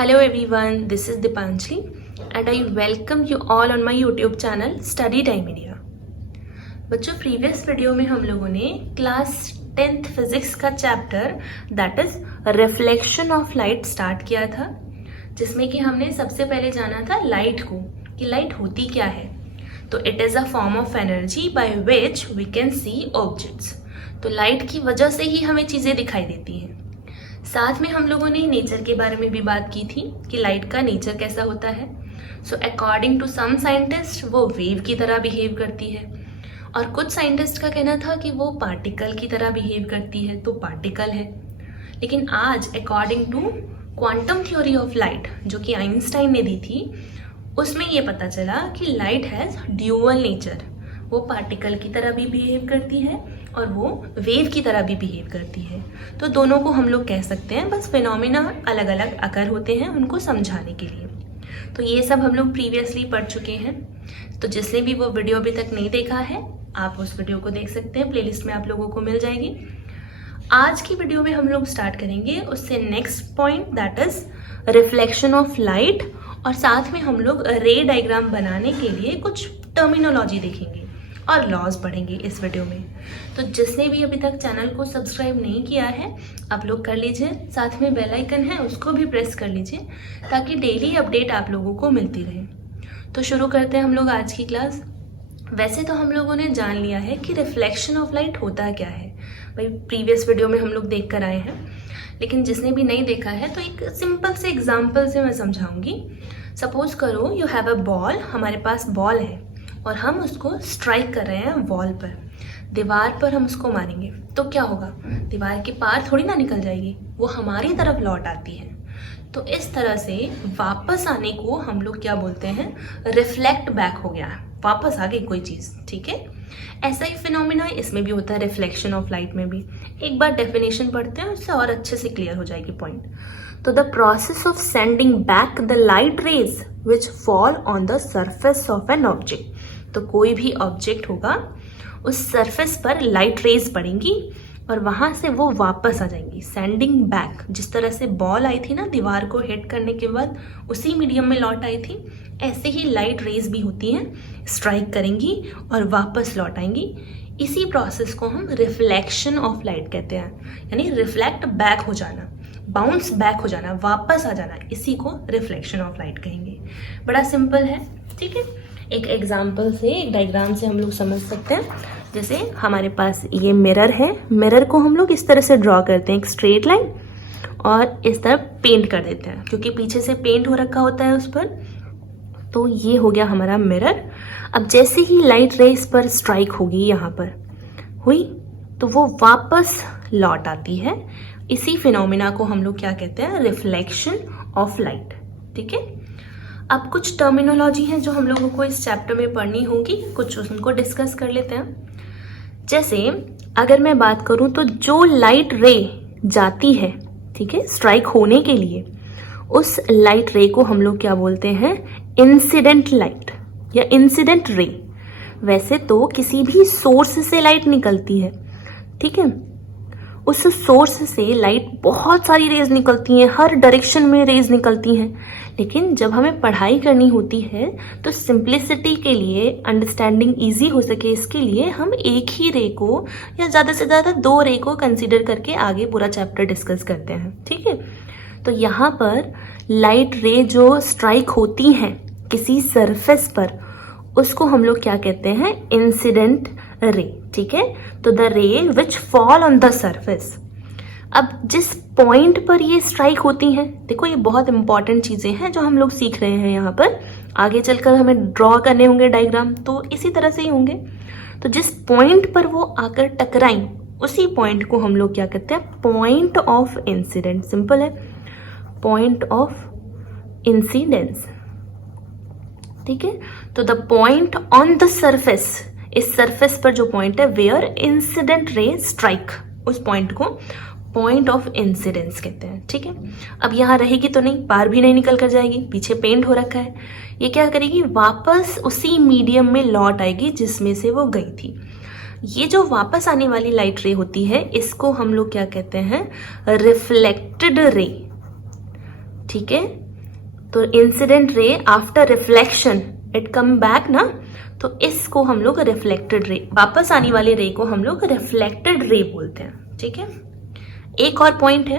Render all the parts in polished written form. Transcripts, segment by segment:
Hello everyone, this is Dipanjali and I welcome you all on my YouTube channel Study Time India। बच्चों previous video में हम लोगों ने class 10th physics का chapter that is reflection of light start किया था, जिसमें कि हमने सबसे पहले जाना था लाइट को कि लाइट होती क्या है। तो it is a form of energy by which we can see objects. तो लाइट की वजह से ही हमें चीज़ें दिखाई देती हैं। साथ में हम लोगों ने नेचर के बारे में भी बात की थी कि लाइट का नेचर कैसा होता है। So according to some scientist वो वेव की तरह बिहेव करती है और कुछ साइंटिस्ट का कहना था कि वो पार्टिकल की तरह बिहेव करती है, तो पार्टिकल है। लेकिन आज according to quantum theory of light जो कि आइंस्टाइन ने दी थी, उसमें ये पता चला कि लाइट हैज़ ड्यूअल नेचर। वो पार्टिकल की तरह भी बिहेव करती है और वो वेव की तरह भी बिहेव करती है। तो दोनों को हम लोग कह सकते हैं, बस फिनोमिना अलग अलग अकर होते हैं उनको समझाने के लिए। तो ये सब हम लोग प्रीवियसली पढ़ चुके हैं। तो जिसने भी वो वीडियो अभी तक नहीं देखा है आप उस वीडियो को देख सकते हैं, प्लेलिस्ट में आप लोगों को मिल जाएगी। आज की वीडियो में हम लोग स्टार्ट करेंगे उससे next point that is reflection of light, और साथ में हम लोग रे डायग्राम बनाने के लिए कुछ टर्मिनोलॉजी देखेंगे और लॉज पढ़ेंगे इस वीडियो में। तो जिसने भी अभी तक चैनल को सब्सक्राइब नहीं किया है आप लोग कर लीजिए, साथ में बेल आइकन है उसको भी प्रेस कर लीजिए ताकि डेली अपडेट आप लोगों को मिलती रहे। तो शुरू करते हैं हम लोग आज की क्लास। वैसे तो हम लोगों ने जान लिया है कि रिफ्लेक्शन ऑफ लाइट होता क्या है, भाई प्रीवियस वीडियो में हम लोग देख कर आए हैं। लेकिन जिसने भी नहीं देखा है तो एक सिंपल से एग्जाम्पल से मैं समझाऊंगी। सपोज करो यू हैव अ बॉल, हमारे पास बॉल है और हम उसको स्ट्राइक कर रहे हैं वॉल पर, दीवार पर हम उसको मारेंगे तो क्या होगा, दीवार के पार थोड़ी ना निकल जाएगी, वो हमारी तरफ लौट आती है। तो इस तरह से वापस आने को हम लोग क्या बोलते हैं, रिफ्लेक्ट बैक हो गया, वापस आ गई कोई चीज़, ठीक है। ऐसा ही फिनोमिना इसमें भी होता है, रिफ्लेक्शन ऑफ लाइट में भी। एक बार डेफिनेशन पढ़ते हैं उससे और अच्छे से क्लियर हो जाएगी पॉइंट। तो the process of sending back the light rays which fall on the surface of an object. तो कोई भी ऑब्जेक्ट होगा उस सरफेस पर लाइट रेज पड़ेंगी और वहां से वो वापस आ जाएंगी। सेंडिंग बैक, जिस तरह से बॉल आई थी ना दीवार को हिट करने के बाद उसी मीडियम में लौट आई थी, ऐसे ही लाइट रेज भी होती हैं, स्ट्राइक करेंगी और वापस लौट आएंगी। इसी प्रोसेस को हम रिफ्लेक्शन ऑफ लाइट कहते हैं, यानी रिफ्लेक्ट बैक हो जाना, बाउंस बैक हो जाना, वापस आ जाना, इसी को रिफ्लेक्शन ऑफ लाइट कहेंगे। बड़ा सिंपल है, ठीक है। एक एग्जाम्पल से, एक डायग्राम से हम लोग समझ सकते हैं। जैसे हमारे पास ये मिरर है, मिरर को हम लोग इस तरह से ड्रॉ करते हैं, एक स्ट्रेट लाइन, और इस तरह पेंट कर देते हैं क्योंकि पीछे से पेंट हो रखा होता है उस पर। तो ये हो गया हमारा मिरर। अब जैसे ही लाइट रे इस पर स्ट्राइक होगी, यहाँ पर हुई, तो वो वापस लौट आती है। इसी फिनोमिना को हम लोग क्या कहते हैं, रिफ्लेक्शन ऑफ लाइट, ठीक है। अब कुछ टर्मिनोलॉजी है जो हम लोगों को इस चैप्टर में पढ़नी होगी, कुछ उनको डिस्कस कर लेते हैं। जैसे अगर मैं बात करूं तो जो लाइट रे जाती है, ठीक है, स्ट्राइक होने के लिए, उस लाइट रे को हम लोग क्या बोलते हैं, इंसिडेंट लाइट या इंसिडेंट रे। वैसे तो किसी भी सोर्स से लाइट निकलती है, ठीक है, उस सोर्स से लाइट बहुत सारी रेज निकलती हैं, हर डायरेक्शन में रेज निकलती हैं। लेकिन जब हमें पढ़ाई करनी होती है तो सिंप्लिसिटी के लिए, अंडरस्टैंडिंग इजी हो सके इसके लिए, हम एक ही रे को या ज़्यादा से ज़्यादा 2 रे को कंसीडर करके आगे पूरा चैप्टर डिस्कस करते हैं, ठीक है। तो यहाँ पर लाइट रे जो स्ट्राइक होती हैं किसी सरफेस पर, उसको हम लोग क्या कहते हैं, इंसिडेंट रे, ठीक है। तो द रे विच फॉल ऑन द सरफेस। अब जिस पॉइंट पर ये स्ट्राइक होती हैं, देखो ये बहुत इंपॉर्टेंट चीजें हैं जो हम लोग सीख रहे हैं यहाँ पर, आगे चलकर हमें ड्रॉ करने होंगे डायग्राम, तो इसी तरह से ही होंगे। तो जिस पॉइंट पर वो आकर टकराई उसी पॉइंट को हम लोग क्या कहते हैं, पॉइंट ऑफ इंसिडेंट। सिंपल है, पॉइंट ऑफ इंसिडेंस, ठीक है। तो the point on the surface, इस सरफेस पर जो पॉइंट है वेयर इंसिडेंट रे स्ट्राइक, उस पॉइंट को पॉइंट ऑफ इंसिडेंस कहते हैं, ठीक है। अब यहाँ रहेगी तो नहीं, पार भी नहीं निकल कर जाएगी, पीछे पेंट हो रखा है। ये क्या करेगी, वापस उसी मीडियम में लौट आएगी जिसमें से वो गई थी। ये जो वापस आने वाली लाइट रे होती है इसको हम लोग क्या कहते हैं, रिफ्लेक्टेड रे, ठीक है। तो incident ray after reflection it come back ना, तो इसको हम लोग रिफ्लेक्टेड रे, वापस आने वाले रे को हम लोग रिफ्लेक्टेड रे बोलते हैं। ठीक है, एक और पॉइंट है,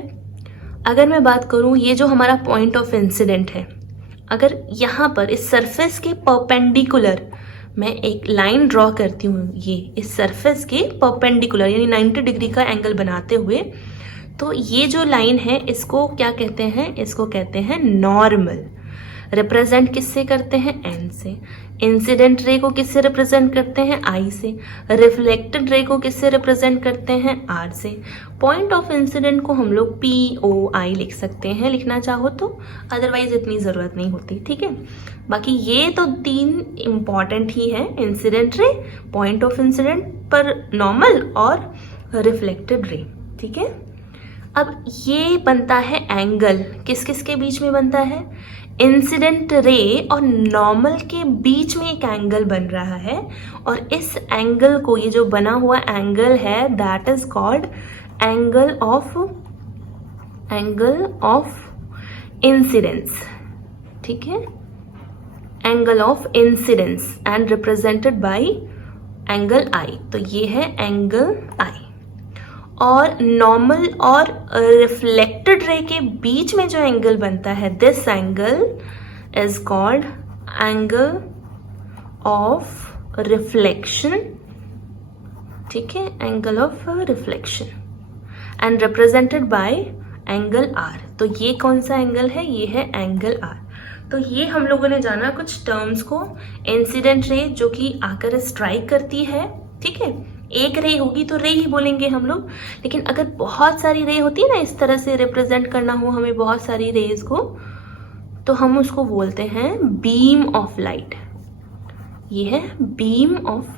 अगर मैं बात करूं ये जो हमारा पॉइंट ऑफ इंसिडेंट है, अगर यहाँ पर इस सरफेस के परपेंडिकुलर मैं एक लाइन ड्रॉ करती हूँ, ये इस सरफेस के परपेंडिकुलर यानी 90 डिग्री का एंगल बनाते हुए, तो ये जो लाइन है इसको क्या कहते हैं, इसको कहते हैं नॉर्मल। रिप्रेजेंट किससे करते हैं, एन से। इंसिडेंट रे को किससे रिप्रेजेंट करते हैं, आई से। रिफ्लेक्टेड रे को किससे रिप्रेजेंट करते हैं, आर से। पॉइंट ऑफ इंसिडेंट को हम लोग POI लिख सकते हैं, लिखना चाहो तो, अदरवाइज इतनी ज़रूरत नहीं होती। ठीक है, बाकी ये तो 3 इम्पॉर्टेंट ही है, incident ray, point of incident पर नॉर्मल और रिफ्लेक्टेड रे। ठीक है, अब ये बनता है एंगल, किस किस के बीच में बनता है, इंसिडेंट रे और नॉर्मल के बीच में एक एंगल बन रहा है, और इस एंगल को, ये जो बना हुआ एंगल है, that is called angle of incidence. ठीक है, angle of incidence and represented by angle I, तो ये है एंगल आई। और नॉर्मल और रिफ्लेक्टेड रे के बीच में जो एंगल बनता है, this angle is called angle of reflection. ठीक है, angle of reflection and represented by angle R. तो ये कौन सा एंगल है, ये है एंगल आर। तो ये हम लोगों ने जाना कुछ टर्म्स को, इंसिडेंट रे जो कि आकर स्ट्राइक करती है। ठीक है, एक रे होगी तो रे ही बोलेंगे हम लोग, लेकिन अगर बहुत सारी रे होती है ना, इस तरह से रिप्रेजेंट करना हो हमें बहुत सारी रेज को, तो हम उसको बोलते हैं बीम ऑफ लाइट। ये है बीम ऑफ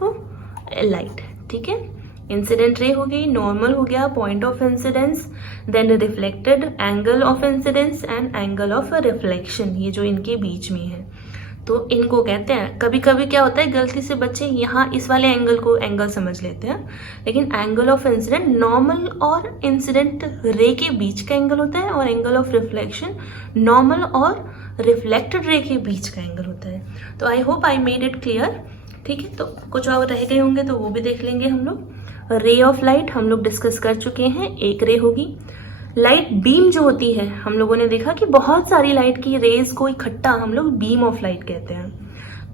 लाइट। ठीक है, इंसिडेंट रे हो गई, नॉर्मल हो गया, point of incidence, then reflected, angle of incidence and angle of reflection, ये जो इनके बीच में है, तो इनको कहते हैं। कभी कभी क्या होता है, गलती से बच्चे यहाँ इस वाले एंगल को एंगल समझ लेते हैं, लेकिन एंगल ऑफ इंसिडेंट नॉर्मल और इंसिडेंट रे के बीच का एंगल होता है, और एंगल ऑफ रिफ्लेक्शन नॉर्मल और रिफ्लेक्टेड रे के बीच का एंगल होता है। तो I hope I made it clear. ठीक है, तो कुछ और रह गए होंगे तो वो भी देख लेंगे हम लोग। रे ऑफ लाइट हम लोग डिस्कस कर चुके हैं, एक रे होगी। लाइट बीम जो होती है, हम लोगों ने देखा कि बहुत सारी लाइट की रेज को इकट्ठा हम लोग बीम ऑफ लाइट कहते हैं।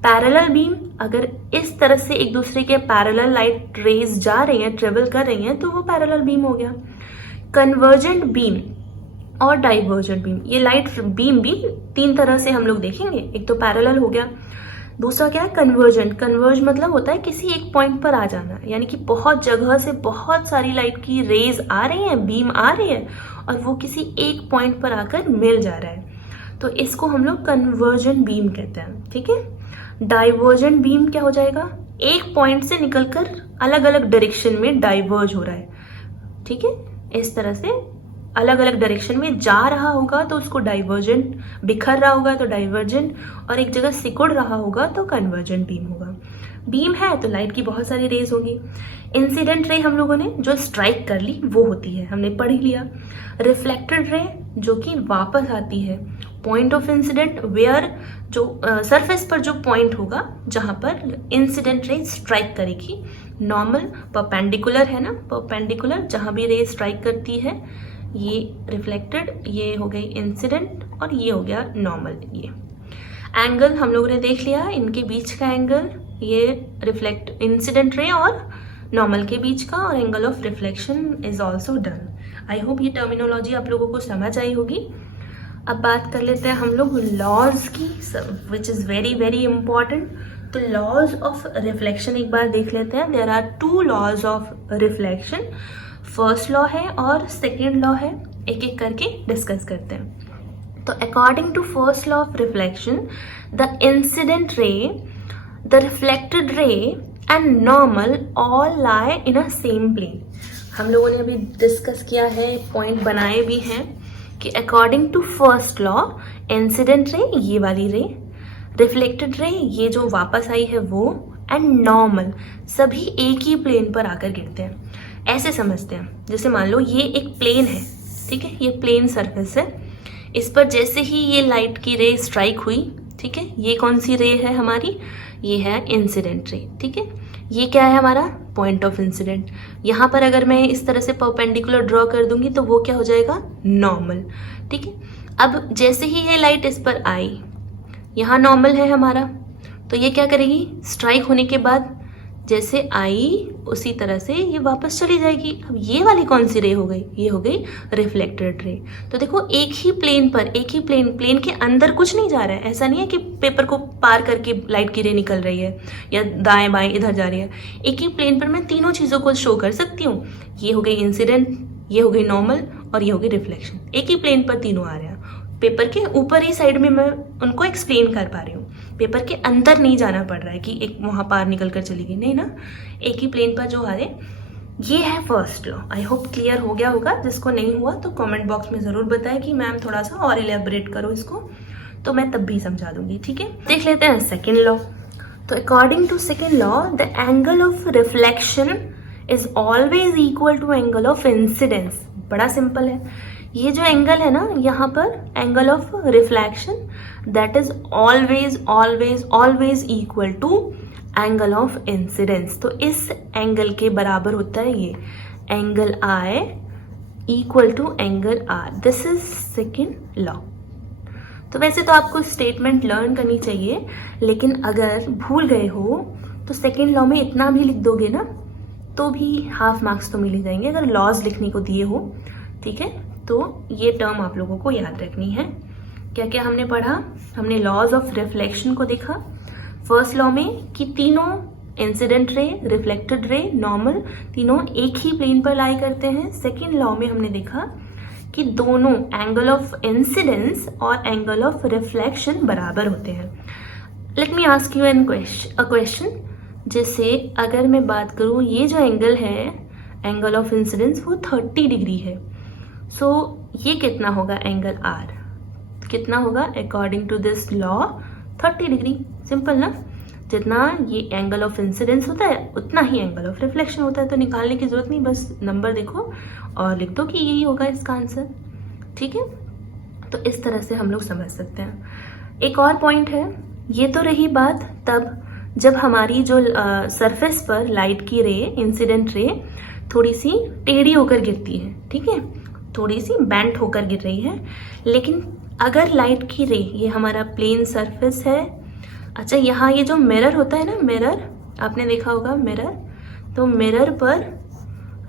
पैरेलल बीम, अगर इस तरह से एक दूसरे के पैरेलल लाइट रेज जा रही हैं, ट्रेवल कर रही हैं, तो वो पैरेलल बीम हो गया। कन्वर्जेंट बीम और डाइवर्जेंट बीम, ये लाइट बीम भी 3 तरह से हम लोग देखेंगे। एक तो पैरेलल हो गया, दूसरा क्या है कन्वर्जेंट। कन्वर्ज मतलब होता है किसी एक पॉइंट पर आ जाना, यानी कि बहुत जगह से बहुत सारी लाइट की रेज आ रही है, बीम आ रही है, और वो किसी एक पॉइंट पर आकर मिल जा रहा है, तो इसको हम लोग कन्वर्जेंट बीम कहते हैं। ठीक है, डाइवर्जेंट बीम क्या हो जाएगा, एक पॉइंट से निकलकर अलग अलग डायरेक्शन में डाइवर्ज हो रहा है। ठीक है, इस तरह से अलग अलग डायरेक्शन में जा रहा होगा तो उसको डाइवर्जेंट, बिखर रहा होगा तो डाइवर्जेंट, और एक जगह सिकुड़ रहा होगा तो कन्वर्जेंट बीम होगा। बीम है तो लाइट की बहुत सारी रेज होगी। इंसिडेंट रे हम लोगों ने जो स्ट्राइक कर ली वो होती है, हमने पढ़ ही लिया। रिफ्लेक्टेड रे जो कि वापस आती है। पॉइंट ऑफ इंसिडेंट वेयर, जो सरफेस पर जो पॉइंट होगा जहां पर इंसिडेंट रे स्ट्राइक करेगी। नॉर्मल परपेंडिकुलर है ना, परपेंडिकुलर जहां भी रे स्ट्राइक करती है, ये रिफ्लेक्टेड, ये हो गई इंसिडेंट, और ये हो गया नॉर्मल। ये एंगल हम लोगों ने देख लिया, इनके बीच का एंगल, ये रिफ्लेक्ट इंसिडेंट रे और नॉर्मल के बीच का, और angle of reflection is also done. I hope ये टर्मिनोलॉजी आप लोगों को समझ आई होगी। अब बात कर लेते हैं हम लोग लॉज की, which is very very important. तो लॉज ऑफ रिफ्लेक्शन एक बार देख लेते हैं। There are 2 laws of reflection, first law है और सेकेंड लॉ है, एक एक करके डिस्कस करते हैं। तो according to first law of reflection, the incident ray, the reflected ray and normal all lie in a same plane. हम लोगों ने अभी डिस्कस किया है, पॉइंट बनाए भी हैं कि according to first law, incident ray ये वाली रे, रिफ्लेक्टेड रे ये जो वापस आई है वो, एंड नॉर्मल सभी एक ही प्लेन पर आकर गिरते हैं। ऐसे समझते हैं, जैसे मान लो ये एक प्लेन है, ठीक है, ये प्लेन सरफेस है, इस पर जैसे ही ये लाइट की रे स्ट्राइक हुई, ठीक है, ये कौन सी रे है हमारी, ये है इंसिडेंट रे, ठीक है। ये क्या है हमारा पॉइंट ऑफ इंसिडेंट। यहाँ पर अगर मैं इस तरह से परपेंडिकुलर ड्रॉ कर दूंगी तो वो क्या हो जाएगा, नॉर्मल, ठीक है। अब जैसे ही ये लाइट इस पर आई, यहाँ नॉर्मल है हमारा, तो ये क्या करेगी, स्ट्राइक होने के बाद जैसे आई उसी तरह से ये वापस चली जाएगी। अब ये वाली कौन सी रे हो गई, ये हो गई रिफ्लेक्टेड रे। तो देखो एक ही प्लेन पर, एक ही प्लेन के अंदर कुछ नहीं जा रहा है, ऐसा नहीं है कि पेपर को पार करके लाइट की रे निकल रही है या दाएं बाएं इधर जा रही है। एक ही प्लेन पर मैं तीनों चीज़ों को शो कर सकती हूँ। ये हो गई इंसिडेंट, ये हो गई नॉर्मल और ये हो गई रिफ्लेक्शन। एक ही प्लेन पर तीनों आ रहे हैं। पेपर के ऊपर ही साइड में मैं उनको एक्सप्लेन कर पा रही हूँ, पेपर के अंदर नहीं जाना पड़ रहा है कि एक वहाँ पार निकल कर चली गई, नहीं ना, एक ही प्लेन पर जो आ रहे। ये है first law. I hope clear हो गया होगा। जिसको नहीं हुआ तो कमेंट बॉक्स में ज़रूर बताएं कि मैम थोड़ा सा और एलेबोरेट करो इसको, तो मैं तब भी समझा दूंगी, ठीक है। देख लेते हैं सेकेंड लॉ। तो according to second law, the angle of reflection is always equal to angle of incidence. बड़ा सिंपल है। ये जो एंगल है ना यहाँ पर, angle of reflection, that is always always always equal to angle of incidence. तो इस एंगल के बराबर होता है ये angle I equal to angle R. This is second law. तो वैसे तो आपको स्टेटमेंट लर्न करनी चाहिए, लेकिन अगर भूल गए हो तो सेकेंड लॉ में इतना भी लिख दोगे ना तो भी हाफ मार्क्स तो मिल ही जाएंगे, अगर लॉज लिखने को दिए हो, ठीक है। तो ये टर्म आप लोगों को याद रखनी है। क्या क्या हमने पढ़ा, हमने लॉज ऑफ रिफ्लेक्शन को देखा फर्स्ट लॉ में कि तीनों incident ray, reflected ray, normal, तीनों एक ही प्लेन पर लाई करते हैं। सेकेंड लॉ में हमने देखा कि दोनों एंगल ऑफ इंसिडेंस और एंगल ऑफ रिफ्लेक्शन बराबर होते हैं। Let me ask you a question. जैसे अगर मैं बात करूं, ये जो एंगल है एंगल ऑफ इंसिडेंस वो 30 डिग्री है। सो ये कितना होगा एंगल आर, कितना होगा according to this law 30 degree. Simple ना, जितना ये एंगल ऑफ इंसिडेंस होता है उतना ही एंगल ऑफ रिफ्लेक्शन होता है। तो निकालने की जरूरत नहीं, बस नंबर देखो और लिख दो कि यही होगा इसका आंसर, ठीक है। तो इस तरह से हम लोग समझ सकते हैं। एक और पॉइंट है, ये तो रही बात तब जब हमारी जो सरफेस पर लाइट की रे, इंसिडेंट रे थोड़ी सी टेढ़ी होकर गिरती है, ठीक है, थोड़ी सी बेंट होकर गिर रही है। लेकिन अगर लाइट की रे, ये हमारा प्लेन सरफेस है, अच्छा यहाँ ये जो मिरर होता है ना, मिरर आपने देखा होगा मिरर, तो मिरर पर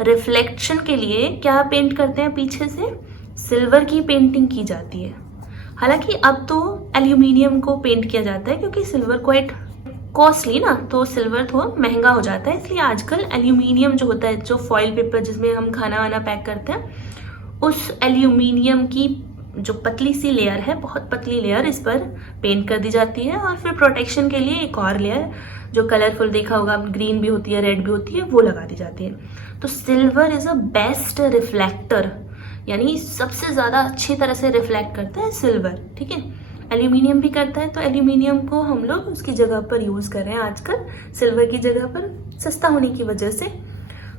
रिफ्लेक्शन के लिए क्या पेंट करते हैं, पीछे से सिल्वर की पेंटिंग की जाती है। हालांकि अब तो एल्यूमिनियम को पेंट किया जाता है क्योंकि सिल्वर क्वाइट कॉस्टली ना, तो सिल्वर थोड़ा महंगा हो जाता है, इसलिए आजकल एल्यूमिनियम जो होता है, जो फॉइल पेपर जिसमें हम खाना वाना पैक करते हैं, उस एल्यूमिनियम की जो पतली सी लेयर है, बहुत पतली लेयर, इस पर पेंट कर दी जाती है। और फिर प्रोटेक्शन के लिए एक और लेयर जो कलरफुल देखा होगा, ग्रीन भी होती है, रेड भी होती है, वो लगा दी जाती है। तो silver is a best reflector, यानी सबसे ज़्यादा अच्छी तरह से रिफ्लेक्ट करता है सिल्वर, ठीक है। एल्यूमिनियम भी करता है, तो एल्यूमिनियम को हम लोग उसकी जगह पर यूज़ कर रहे हैं आजकल, सिल्वर की जगह पर, सस्ता होने की वजह से।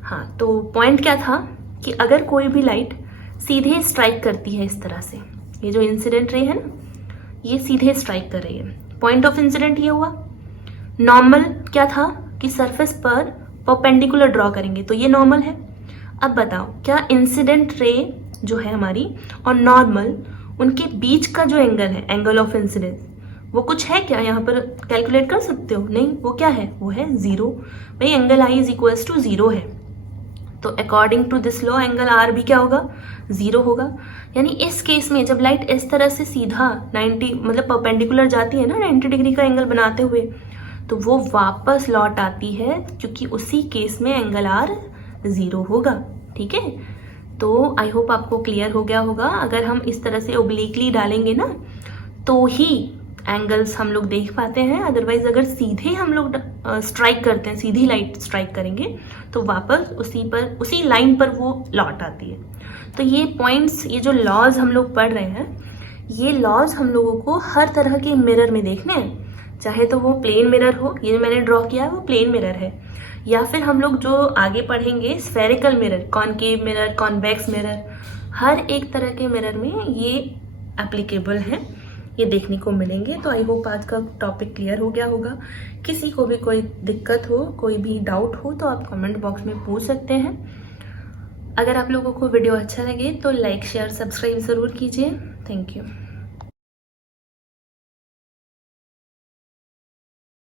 हाँ, तो पॉइंट क्या था कि अगर कोई भी लाइट सीधे स्ट्राइक करती है इस तरह से, ये जो इंसिडेंट रे है ना, ये सीधे स्ट्राइक कर रही है, पॉइंट ऑफ इंसिडेंट ये हुआ। नॉर्मल क्या था कि सरफेस पर परपेंडिकुलर ड्रॉ करेंगे, तो ये नॉर्मल है। अब बताओ, क्या इंसिडेंट रे जो है हमारी और नॉर्मल, उनके बीच का जो एंगल है, एंगल ऑफ इंसिडेंस, वो कुछ है क्या, यहाँ पर कैलकुलेट कर सकते हो? नहीं, वो क्या है, वो है 0। भाई angle I is equals to 0 है, तो according to this law angle R भी क्या होगा, 0 होगा। यानी इस केस में जब लाइट इस तरह से सीधा 90 मतलब परपेंडिकुलर जाती है ना, 90 डिग्री का एंगल बनाते हुए, तो वो वापस लौट आती है, क्योंकि उसी केस में एंगल आर 0 होगा, ठीक है। तो आई होप आपको क्लियर हो गया होगा। अगर हम इस तरह से ओब्लिकली डालेंगे ना तो ही एंगल्स हम लोग देख पाते हैं, अदरवाइज अगर सीधे हम लोग स्ट्राइक करते हैं, सीधी लाइट स्ट्राइक करेंगे तो वापस उसी लाइन पर वो लौट आती है। तो ये पॉइंट्स, ये जो लॉज हम लोग पढ़ रहे हैं, ये लॉज हम लोगों को हर तरह के मिरर में देखने हैं, चाहे तो वो प्लेन मिरर हो, ये मैंने ड्रॉ किया है वो प्लेन मिरर है, या फिर हम लोग जो आगे पढ़ेंगे spherical mirror, concave mirror, convex mirror, हर एक तरह के मिरर में ये एप्लीकेबल हैं ये देखने को मिलेंगे। तो आई होप आज का टॉपिक क्लियर हो गया होगा। किसी को भी कोई दिक्कत हो, कोई भी डाउट हो तो आप कमेंट बॉक्स में पूछ सकते हैं। अगर आप लोगों को वीडियो अच्छा लगे तो लाइक शेयर सब्सक्राइब ज़रूर कीजिए। Thank you.